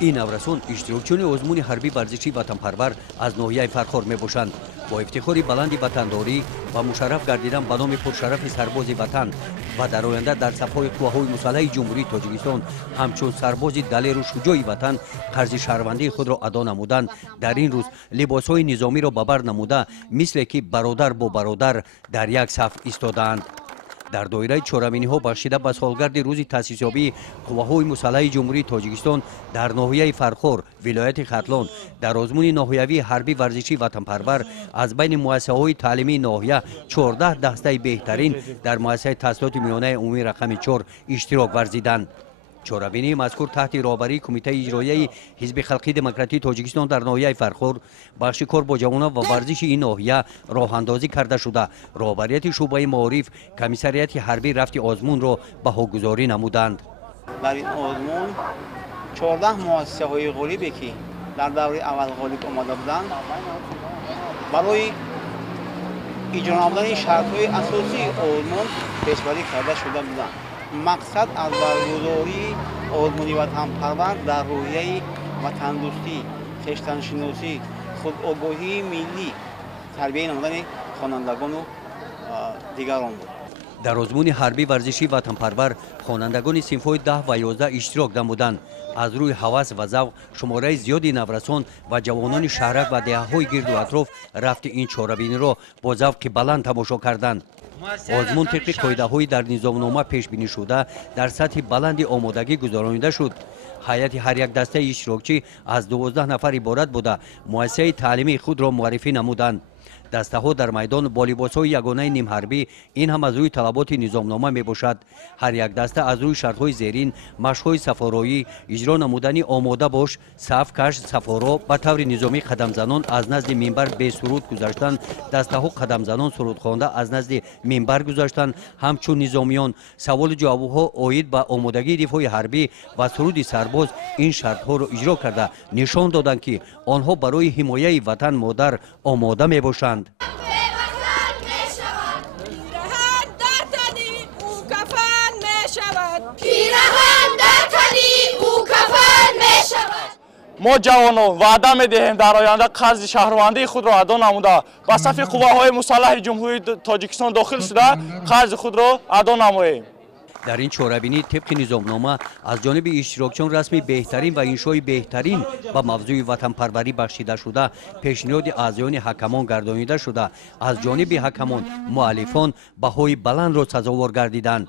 این نورسون اشتراکچیان آزمون حربی ورزشی وطنپرور از ناحیه فرخار میباشند. با افتخاری بلندی وطنداری و مشرف گردیدن به نام پرشرف سرباز وطن و در آینده در صفهای قواهای مسلح جمهوری تاجیکستان همچون سرباز دلیر و شجاع وطن قرض شهروندی خود را ادا نمودند. در این روز لباسهای نظامی را به بر نموده مثل که برادر با برادر در یک صف ایستادند. در دایره چهارمینی ها بخشیده به سالگرد روز تأسیس یابی قواهای مسلح جمهوری تاجیکستان در ناحیه فرخار ولایت ختلان در آزمون ناحیوی حربی ورزشی وطنپرور از بین مؤسسه های تعلیمی ناحیه 14 دسته بهترین در مؤسسه تحصیلات میانه عمومی رقم 4 اشتراک ورزیدند. چهارمینی مذکور تحت راهبری کمیته اجرایی حزب خلقی دموکراتیک تاجیکستان در ناحیه فرخار بخش کار با جوانان و ورزش این ناحیه راه اندازی کرده شده. راهبریت شعبه معارف کمیسریت حربی رفت آزمون را بهاگذاری نمودند. در این آزمون 14 مؤسسه های غریبی که در دوره اول غالب آمده بودند برای اجرا نمودن شرط های اساسی آزمون پیشبری کرده شده بودند. مقصد از برگزاری آزمون وطنپرور در روحیه وطندوستی، خویشتنشناسی، خودآگاهی ملی، تربیت نمودن خوانندگان و دیگران بود. در آزمون حربی ورزشی وطنپرور خوانندگان صنف‌های 10 و 11 اشتراک نمودند. از روی هوس و ذوق شماره زیادی نورسان و جوانان شهرک و دهه‌های گرد و اطراف رفت این چهاربینی را با ذوق بلند تماشا کردند. آزمون طبق قاعده‌های در نظامنامه پیش بینی شده در سطح بلندی آمادگی گذرانیده شد. هیئت هر یک دسته اشتراکچی از 12 نفر عبارت بوده مؤسسه تعلیمی خود را معرفی نمودند. دسته ها در میدان با لباس‌های یگانه نیم حربی این هم از روی طلبات نظامنامه می باشد. هر یک دسته از روی شرط‌های زیرین مشق‌های سفارایی اجرا نمودنی آماده باش، صف کش سفارا به طور نظامی قدم زنان از نزد منبر به سرود گذاشتن، دسته ها قدم زنان سرود خوانده از نزد منبر گذاشتن. همچون نظامیان سوال جواب‌ها عاید به آمادگی دفاع حربی و سرود سرباز این شرط‌ها را اجرا کرده نشان دادند که آنها برای حمایت وطن مادر آماده می باشند. ما جوانان وعده می‌دهیم در آینده قرض شهروندی خود را ادا نموده به صف قواهای مسلح جمهوری تاجیکستان داخل شده قرض خود را ادا نماییم. در این چهاربینی طبق نظامنامه از جانب اشتراکچیان رسمی بهترین و انشای بهترین به موضوع وطنپروری بخشیده شده پیشنهاد اعضایان حکمان گردانیده شده. از جانب حکمان مؤلفان بهای بلند را سزاوار گردیدند.